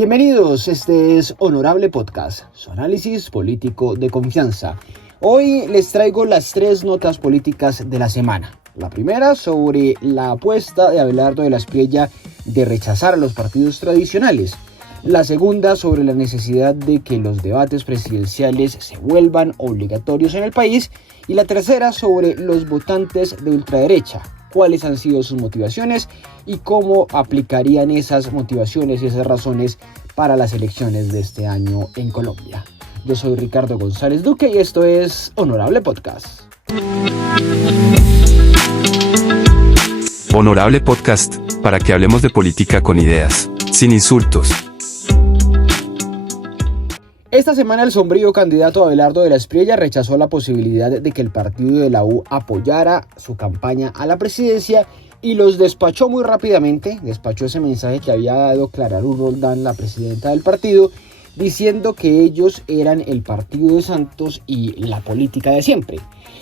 Bienvenidos, este es Honorable Podcast, su análisis político de confianza. Hoy les traigo las 3 notas políticas de la semana. La primera sobre la apuesta de Abelardo de la Espriella de rechazar a los partidos tradicionales. La segunda sobre la necesidad de que los debates presidenciales se vuelvan obligatorios en el país. Y la tercera sobre los votantes de ultraderecha. Cuáles han sido sus motivaciones y cómo aplicarían esas motivaciones y esas razones para las elecciones de este año en Colombia. Yo soy Ricardo González Duque y esto es Honorable Podcast. Honorable Podcast, para que hablemos de política con ideas, sin insultos. Esta semana el sombrío candidato Abelardo de la Espriella rechazó la posibilidad de que el partido de la U apoyara su campaña a la presidencia y los despachó muy rápidamente. Despachó ese mensaje que había dado Clara Luz Roldán, la presidenta del partido, diciendo que ellos eran el partido de Santos y la política de siempre.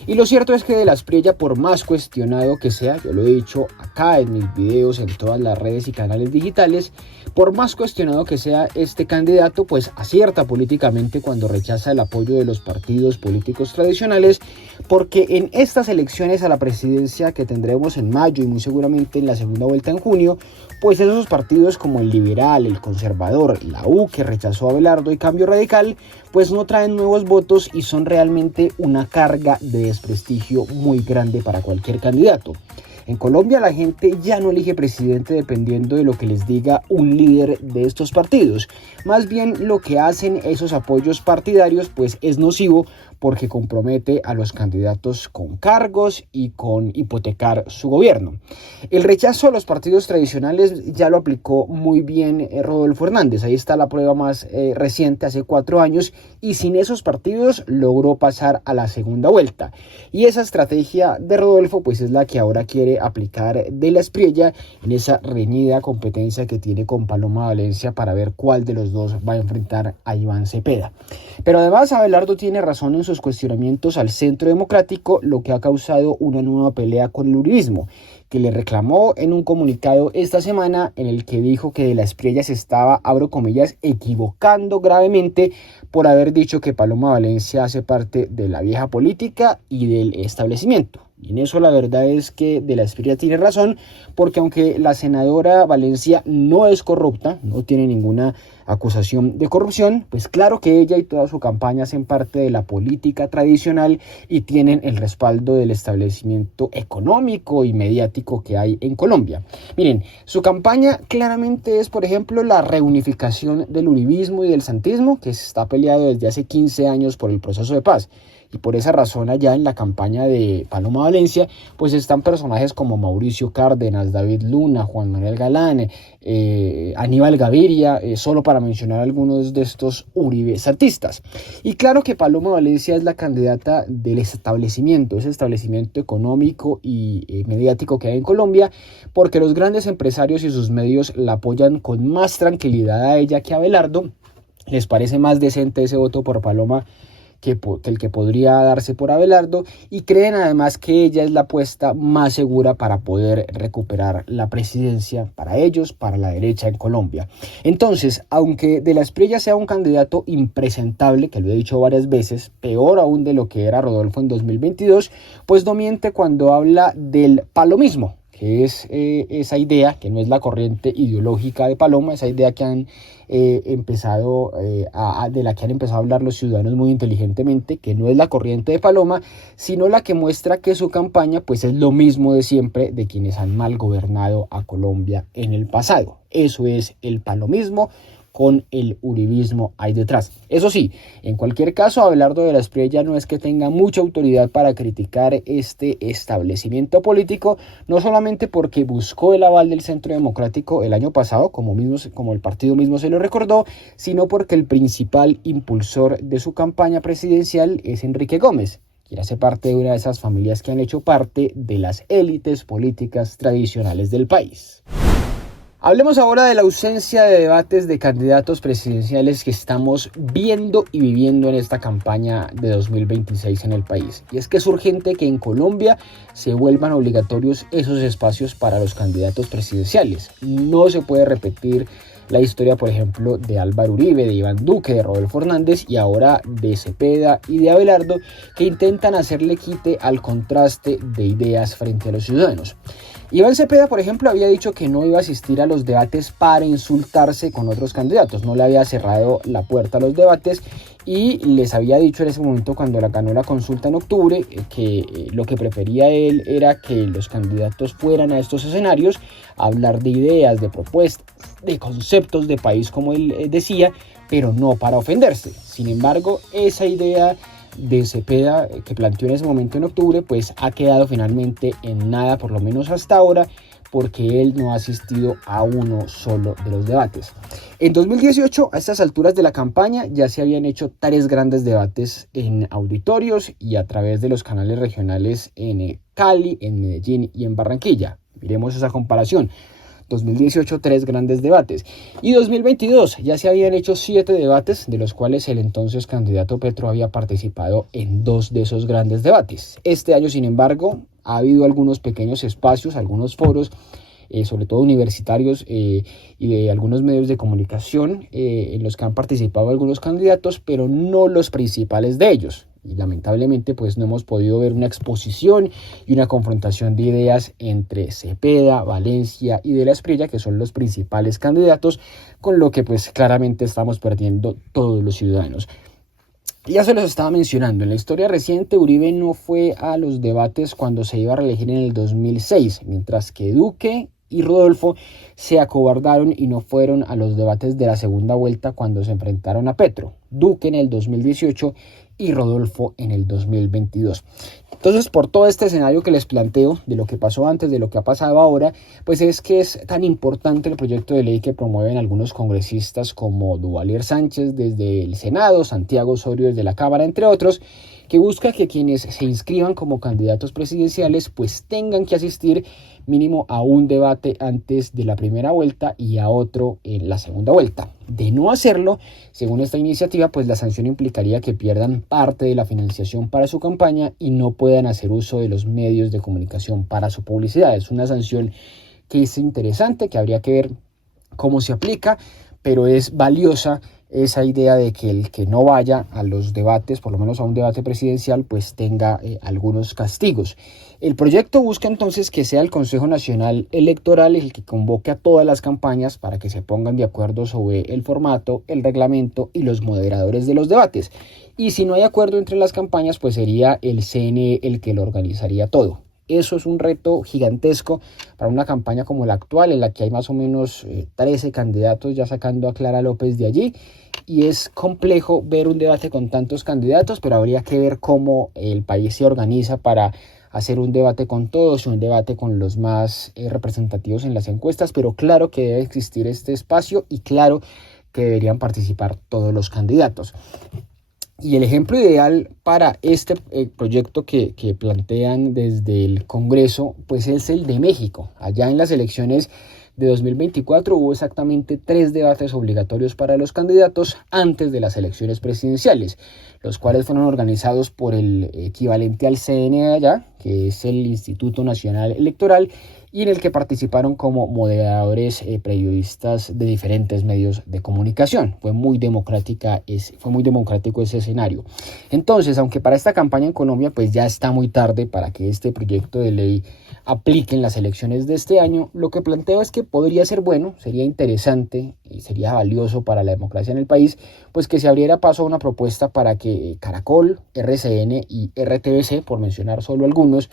Y lo cierto es que de la Espriella, por más cuestionado que sea, yo lo he dicho acá en mis videos, en todas las redes y canales digitales, por más cuestionado que sea este candidato, pues acierta políticamente cuando rechaza el apoyo de los partidos políticos tradicionales, porque en estas elecciones a la presidencia que tendremos en mayo y muy seguramente en la segunda vuelta en junio, pues esos partidos como el Liberal, el Conservador, la U que rechazó a Abelardo y Cambio Radical, pues no traen nuevos votos y son realmente una carga de desprestigio muy grande para cualquier candidato. En Colombia la gente ya no elige presidente dependiendo de lo que les diga un líder de estos partidos. Más bien lo que hacen esos apoyos partidarios pues es nocivo porque compromete a los candidatos con cargos y con hipotecar su gobierno. El rechazo a los partidos tradicionales ya lo aplicó muy bien Rodolfo Hernández. Ahí está la prueba más reciente, hace 4 años, y sin esos partidos logró pasar a la segunda vuelta. Y esa estrategia de Rodolfo pues es la que ahora quiere aplicar de la Espriella en esa reñida competencia que tiene con Paloma Valencia para ver cuál de los dos va a enfrentar a Iván Cepeda. Pero además Abelardo tiene razón en sus cuestionamientos al Centro Democrático, lo que ha causado una nueva pelea con el uribismo, que le reclamó en un comunicado esta semana en el que dijo que de la Espriella se estaba, abro comillas, equivocando gravemente por haber dicho que Paloma Valencia hace parte de la vieja política y del establecimiento. Y en eso la verdad es que de la Espriella tiene razón, porque aunque la senadora Valencia no es corrupta, no tiene ninguna acusación de corrupción, pues claro que ella y toda su campaña hacen parte de la política tradicional y tienen el respaldo del establecimiento económico y mediático que hay en Colombia. Miren, su campaña claramente es, por ejemplo, la reunificación del uribismo y del santismo, que se está peleado desde hace 15 años por el proceso de paz. Y por esa razón allá en la campaña de Paloma Valencia pues están personajes como Mauricio Cárdenas, David Luna, Juan Manuel Galán, Aníbal Gaviria, solo para mencionar algunos de estos uribesantistas. Y claro que Paloma Valencia es la candidata del establecimiento, ese establecimiento económico y mediático que hay en Colombia, porque los grandes empresarios y sus medios la apoyan con más tranquilidad a ella que a Abelardo. Les parece más decente ese voto por Paloma que el que podría darse por Abelardo, y creen además que ella es la apuesta más segura para poder recuperar la presidencia para ellos, para la derecha en Colombia. Entonces, aunque de la Espriella sea un candidato impresentable, que lo he dicho varias veces, peor aún de lo que era Rodolfo en 2022, pues no miente cuando habla del palomismo, que es esa idea, que no es la corriente ideológica de Paloma, esa idea que han de la que han empezado a hablar los ciudadanos muy inteligentemente, que no es la corriente de Paloma, sino la que muestra que su campaña pues es lo mismo de siempre de quienes han mal gobernado a Colombia en el pasado. Eso es el palomismo con el uribismo ahí detrás. Eso sí, en cualquier caso, Abelardo de la Espriella no es que tenga mucha autoridad para criticar este establecimiento político, no solamente porque buscó el aval del Centro Democrático el año pasado, como el partido mismo se lo recordó, sino porque el principal impulsor de su campaña presidencial es Enrique Gómez, quien hace parte de una de esas familias que han hecho parte de las élites políticas tradicionales del país. Hablemos ahora de la ausencia de debates de candidatos presidenciales que estamos viendo y viviendo en esta campaña de 2026 en el país. Y es que es urgente que en Colombia se vuelvan obligatorios esos espacios para los candidatos presidenciales. No se puede repetir la historia, por ejemplo, de Álvaro Uribe, de Iván Duque, de Rodolfo Hernández y ahora de Cepeda y de Abelardo, que intentan hacerle quite al contraste de ideas frente a los ciudadanos. Iván Cepeda, por ejemplo, había dicho que no iba a asistir a los debates para insultarse con otros candidatos, no le había cerrado la puerta a los debates y les había dicho en ese momento, cuando ganó la consulta en octubre, que lo que prefería él era que los candidatos fueran a estos escenarios a hablar de ideas, de propuestas, de conceptos de país, como él decía, pero no para ofenderse. Sin embargo, esa idea de Cepeda que planteó en ese momento en octubre, pues ha quedado finalmente en nada, por lo menos hasta ahora, porque él no ha asistido a uno solo de los debates. En 2018, a estas alturas de la campaña, ya se habían hecho 3 grandes debates en auditorios y a través de los canales regionales en Cali, en Medellín y en Barranquilla. Miremos esa comparación. 2018, 3 grandes debates. Y 2022, ya se habían hecho 7 debates, de los cuales el entonces candidato Petro había participado en 2 de esos grandes debates. Este año, sin embargo, ha habido algunos pequeños espacios, algunos foros, sobre todo universitarios y de algunos medios de comunicación, en los que han participado algunos candidatos, pero no los principales de ellos. Y lamentablemente pues no hemos podido ver una exposición y una confrontación de ideas entre Cepeda, Valencia y De la Espriella, que son los principales candidatos, con lo que pues claramente estamos perdiendo todos los ciudadanos. Ya se los estaba mencionando, en la historia reciente Uribe no fue a los debates cuando se iba a reelegir en el 2006, mientras que Duque y Rodolfo se acobardaron y no fueron a los debates de la segunda vuelta cuando se enfrentaron a Petro. Duque en el 2018 y Rodolfo en el 2022. Entonces, por todo este escenario que les planteo, de lo que pasó antes, de lo que ha pasado ahora, pues es que es tan importante el proyecto de ley que promueven algunos congresistas como Duvalier Sánchez desde el Senado, Santiago Osorio desde la Cámara, entre otros, que busca que quienes se inscriban como candidatos presidenciales pues tengan que asistir mínimo a un debate antes de la primera vuelta y a otro en la segunda vuelta. De no hacerlo, según esta iniciativa, pues la sanción implicaría que pierdan parte de la financiación para su campaña y no puedan hacer uso de los medios de comunicación para su publicidad. Es una sanción que es interesante, que habría que ver cómo se aplica, pero es valiosa esa idea de que el que no vaya a los debates, por lo menos a un debate presidencial, pues tenga algunos castigos. El proyecto busca entonces que sea el Consejo Nacional Electoral el que convoque a todas las campañas para que se pongan de acuerdo sobre el formato, el reglamento y los moderadores de los debates. Y si no hay acuerdo entre las campañas, pues sería el CNE el que lo organizaría todo. Eso es un reto gigantesco para una campaña como la actual, en la que hay más o menos 13 candidatos ya sacando a Clara López de allí. Y es complejo ver un debate con tantos candidatos, pero habría que ver cómo el país se organiza para hacer un debate con todos y un debate con los más representativos en las encuestas. Pero claro que debe existir este espacio y claro que deberían participar todos los candidatos. Y el ejemplo ideal para este proyecto que plantean desde el Congreso, pues es el de México. Allá en las elecciones de 2024 hubo exactamente 3 debates obligatorios para los candidatos antes de las elecciones presidenciales, los cuales fueron organizados por el equivalente al CNE allá, que es el Instituto Nacional Electoral, y en el que participaron como moderadores periodistas de diferentes medios de comunicación. Fue muy democrático ese escenario. Entonces, aunque para esta campaña en Colombia pues ya está muy tarde para que este proyecto de ley aplique en las elecciones de este año, lo que planteo es que podría ser bueno, sería interesante y sería valioso para la democracia en el país, pues que se abriera paso a una propuesta para que Caracol, RCN y RTBC, por mencionar solo algunos,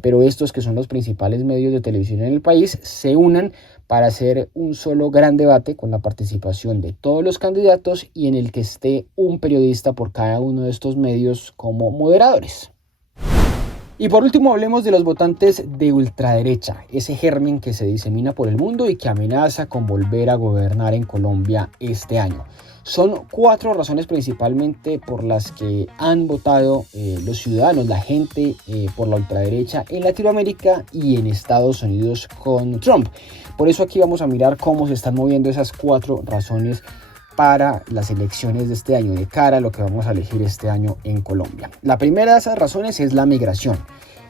pero estos que son los principales medios de televisión en el país, se unan para hacer un solo gran debate con la participación de todos los candidatos y en el que esté un periodista por cada uno de estos medios como moderadores. Y por último hablemos de los votantes de ultraderecha, ese germen que se disemina por el mundo y que amenaza con volver a gobernar en Colombia este año. Son 4 razones principalmente por las que han votado los ciudadanos, la gente por la ultraderecha en Latinoamérica y en Estados Unidos con Trump. Por eso aquí vamos a mirar cómo se están moviendo esas 4 razones para las elecciones de este año, de cara a lo que vamos a elegir este año en Colombia. La primera de esas razones es la migración.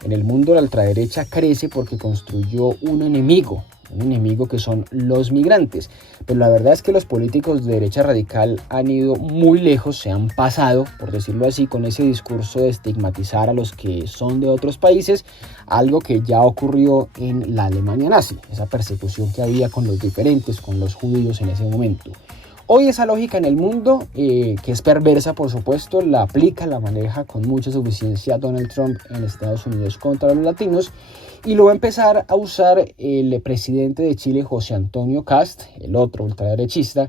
En el mundo la ultraderecha crece porque construyó un enemigo un enemigo que son los migrantes. Pero la verdad es que los políticos de derecha radical han ido muy lejos, se han pasado, por decirlo así, con ese discurso de estigmatizar a los que son de otros países, algo que ya ocurrió en la Alemania nazi, esa persecución que había con los diferentes, con los judíos en ese momento. Hoy esa lógica en el mundo, que es perversa por supuesto, la aplica, la maneja con mucha suficiencia Donald Trump en Estados Unidos contra los latinos, y lo va a empezar a usar el presidente de Chile, José Antonio Kast, el otro ultraderechista,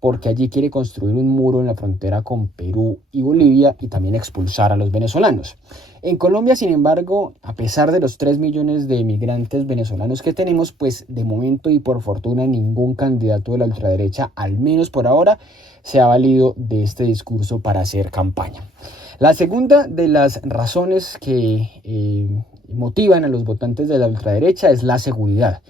porque allí quiere construir un muro en la frontera con Perú y Bolivia y también expulsar a los venezolanos. En Colombia, sin embargo, a pesar de los 3 millones de migrantes venezolanos que tenemos, pues de momento y por fortuna ningún candidato de la ultraderecha, al menos por ahora, se ha valido de este discurso para hacer campaña. La segunda de las razones que motivan a los votantes de la ultraderecha es la seguridad,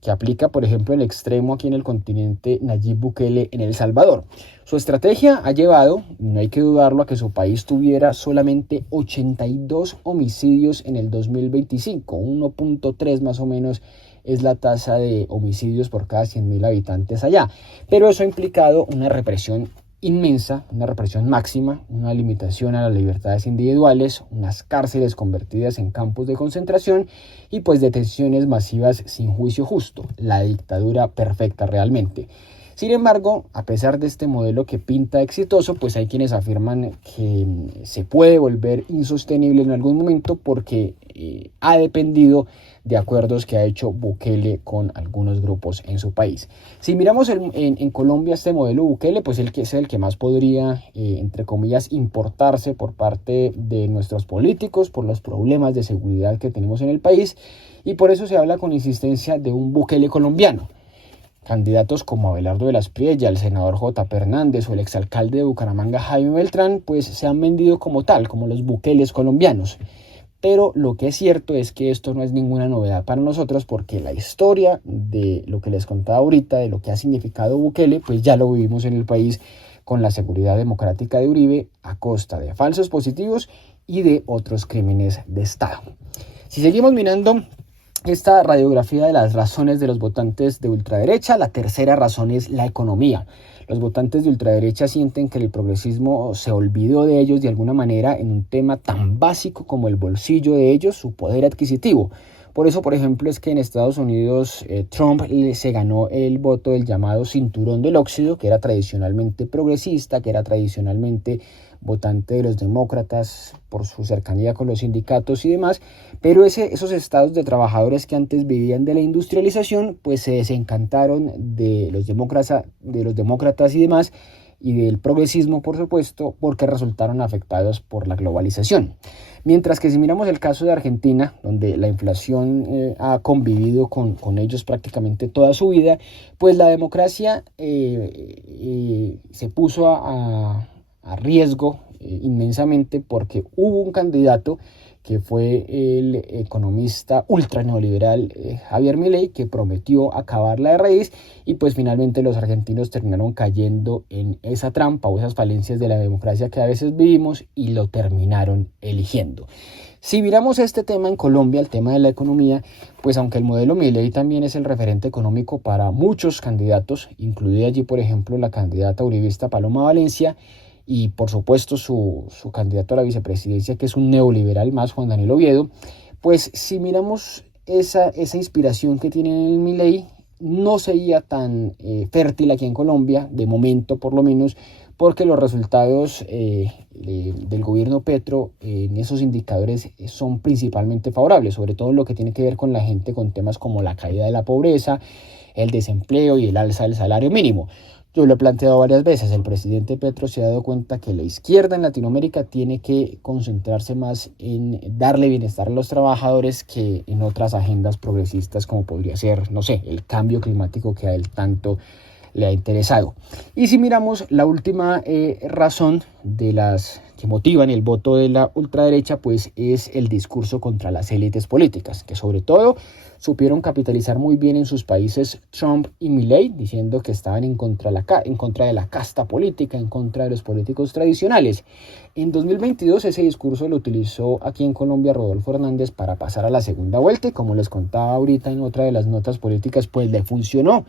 que aplica, por ejemplo, el extremo aquí en el continente Nayib Bukele en El Salvador. Su estrategia ha llevado, no hay que dudarlo, a que su país tuviera solamente 82 homicidios en el 2025, 1.3 más o menos es la tasa de homicidios por cada 100.000 habitantes allá. Pero eso ha implicado una represión inmensa, una represión máxima, una limitación a las libertades individuales, unas cárceles convertidas en campos de concentración y pues detenciones masivas sin juicio justo, la dictadura perfecta realmente. Sin embargo, a pesar de este modelo que pinta exitoso, pues hay quienes afirman que se puede volver insostenible en algún momento porque ha dependido de acuerdos que ha hecho Bukele con algunos grupos en su país. Si miramos en Colombia este modelo Bukele, pues es el que más podría, entre comillas, importarse por parte de nuestros políticos por los problemas de seguridad que tenemos en el país, y por eso se habla con insistencia de un Bukele colombiano. Candidatos como Abelardo de la Espriella, el senador J. Hernández o el exalcalde de Bucaramanga Jaime Beltrán, pues se han vendido como tal, como los Bukeles colombianos. Pero lo que es cierto es que esto no es ninguna novedad para nosotros, porque la historia de lo que les contaba ahorita, de lo que ha significado Bukele, pues ya lo vivimos en el país con la seguridad democrática de Uribe a costa de falsos positivos y de otros crímenes de Estado. Si seguimos mirando esta radiografía de las razones de los votantes de ultraderecha, la tercera razón es la economía. Los votantes de ultraderecha sienten que el progresismo se olvidó de ellos de alguna manera en un tema tan básico como el bolsillo de ellos, su poder adquisitivo. Por eso, por ejemplo, es que en Estados Unidos Trump se ganó el voto del llamado cinturón del óxido, que era tradicionalmente progresista, que era tradicionalmente votante de los demócratas por su cercanía con los sindicatos y demás, pero esos estados de trabajadores que antes vivían de la industrialización, pues se desencantaron de los demócratas y demás, y del progresismo, por supuesto, porque resultaron afectados por la globalización. Mientras que si miramos el caso de Argentina, donde la inflación ha convivido con ellos prácticamente toda su vida, pues la democracia se puso a riesgo inmensamente, porque hubo un candidato que fue el economista ultra neoliberal Javier Milei, que prometió acabarla de raíz, y pues finalmente los argentinos terminaron cayendo en esa trampa o esas falencias de la democracia que a veces vivimos, y lo terminaron eligiendo. Si miramos este tema en Colombia, el tema de la economía, pues aunque el modelo Milei también es el referente económico para muchos candidatos, incluida allí por ejemplo la candidata uribista Paloma Valencia, y por supuesto su candidato a la vicepresidencia, que es un neoliberal más, Juan Daniel Oviedo, pues si miramos esa inspiración que tiene el Milei, no sería tan fértil aquí en Colombia, de momento por lo menos, porque los resultados del gobierno Petro en esos indicadores son principalmente favorables, sobre todo en lo que tiene que ver con la gente, con temas como la caída de la pobreza, el desempleo y el alza del salario mínimo. Yo lo he planteado varias veces, el presidente Petro se ha dado cuenta que la izquierda en Latinoamérica tiene que concentrarse más en darle bienestar a los trabajadores que en otras agendas progresistas como podría ser, no sé, el cambio climático que a él tanto le ha interesado. Y si miramos la última razón de las que motivan el voto de la ultraderecha, pues es el discurso contra las élites políticas, que sobre todo supieron capitalizar muy bien en sus países Trump y Milei, diciendo que estaban en contra de la casta política, en contra de los políticos tradicionales. En 2022 ese discurso lo utilizó aquí en Colombia Rodolfo Hernández para pasar a la segunda vuelta, y como les contaba ahorita en otra de las notas políticas, pues le funcionó.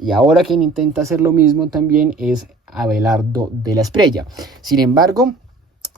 Y ahora quien intenta hacer lo mismo también es Abelardo de la Espriella. Sin embargo,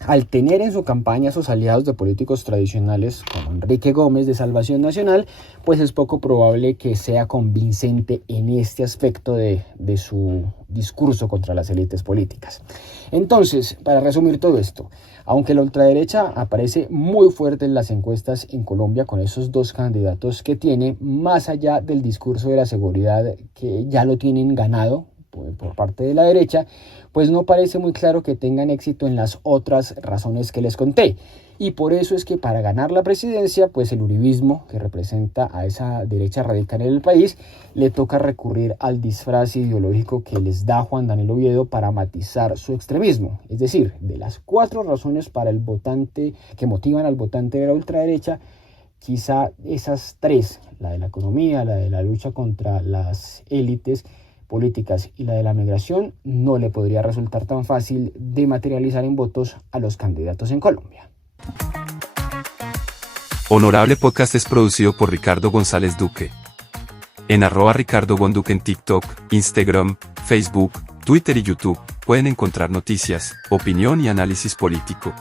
al tener en su campaña a sus aliados de políticos tradicionales como Enrique Gómez de Salvación Nacional, pues es poco probable que sea convincente en este aspecto de su discurso contra las élites políticas. Entonces, para resumir todo esto, aunque la ultraderecha aparece muy fuerte en las encuestas en Colombia con esos dos candidatos que tiene, más allá del discurso de la seguridad que ya lo tienen ganado por parte de la derecha, pues no parece muy claro que tengan éxito en las otras razones que les conté. Y por eso es que para ganar la presidencia, pues el uribismo, que representa a esa derecha radical en el país, le toca recurrir al disfraz ideológico que les da Juan Daniel Oviedo para matizar su extremismo. Es decir, de las 4 razones para el votante que motivan al votante de la ultraderecha, quizá esas 3, la de la economía, la de la lucha contra las élites políticas y la de la migración, no le podría resultar tan fácil de materializar en votos a los candidatos en Colombia. Honorable Podcast es producido por Ricardo González Duque. En @RicardoGonDuque en TikTok, Instagram, Facebook, Twitter y YouTube pueden encontrar noticias, opinión y análisis político.